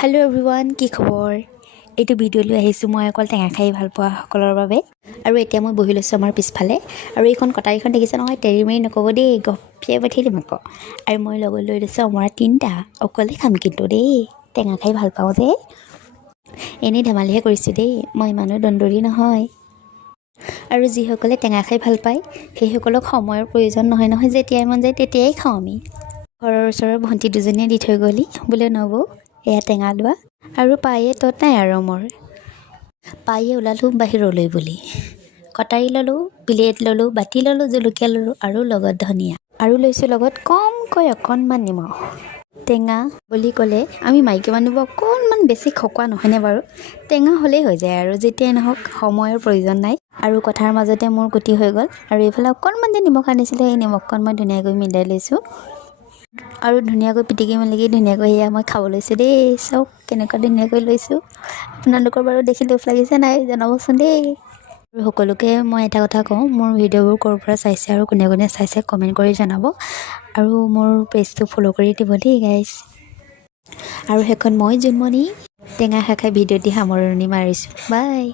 Hello' everyone, কি খবৰ? এইটো ভিডিঅ' লৈ আহিছোঁ মই অকল টেঙা খাই ভাল পোৱা সকলৰ বাবে। আৰু এতিয়া মই বহি লৈছোঁ আমাৰ পিছফালে। আৰু এইখন কটাৰীখন দেখিছে নহয়, তেৰি মেৰি নক'ব দেই, গপিয়াই পঠিয়াই দিম আকৌ। আৰু মই লগত লৈ লৈছোঁ অমৰা 3টা, অকলে খাম কিন্তু দেই, টেঙা খাই ভাল পাওঁ যে। এনেই ধেমালিহে কৰিছোঁ দেই, মই ইমানো দন্দৰী নহয়। আৰু যিসকলে টেঙা খাই ভাল পায় সেইসকলক সময়ৰ প্ৰয়োজন নহয় নহয়, যেতিয়াই মন যায় তেতিয়াই খাওঁ আমি। ঘৰৰ ওচৰৰ ভণ্টি দুজনীয়ে দি থৈ গ'লি বোলে নবৌ এয়া টেঙা লোৱা। আৰু পায়ে তত নাই আৰু মোৰ পায়ে ওলালোঁ বাহিৰলৈ বুলি। কটাৰী ল'লোঁ, প্লেট ল'লোঁ, বাতি ল'লোঁ, জলকীয়া ল'লোঁ আৰু লগত ধনিয়া, আৰু লৈছোঁ লগত কমকৈ অকণমান নিমখ। টেঙা বুলি ক'লে আমি মাইকী মানুহবোৰ অকণমান বেছি খকুৱা নহয়নে বাৰু? টেঙা হ'লেই হৈ যায় আৰু যেতিয়াই নহওক, সময়ৰ প্ৰয়োজন নাই। আৰু কথাৰ মাজতে মোৰ কুটি হৈ গ'ল। আৰু এইফালে অকণমান যে নিমখ আনিছিলে, সেই নিমখকণ মই ধুনীয়াকৈ মিলাই লৈছোঁ। আৰু ধুনীয়াকৈ পিটিকি মেলিকি ধুনীয়াকৈ সেয়া মই খাব লৈছোঁ দেই। চাওক কেনেকুৱা ধুনীয়াকৈ লৈছোঁ। আপোনালোকৰ বাৰু দেখি লোভ লাগিছে নাই জনাবচোন দেই। আৰু সকলোকে মই এটা কথা কওঁ, মোৰ ভিডিঅ'বোৰ ক'ৰ পৰা চাইছে আৰু কোনে কোনে চাইছে কমেণ্ট কৰি জনাব। আৰু মোৰ পেজটো ফ'ল' কৰি দিব দেই গাইজ। আৰু সেইখন মই জোনমণি টেঙা খাই ভিডিঅ'টি সামৰণি মাৰিছোঁ। বাই।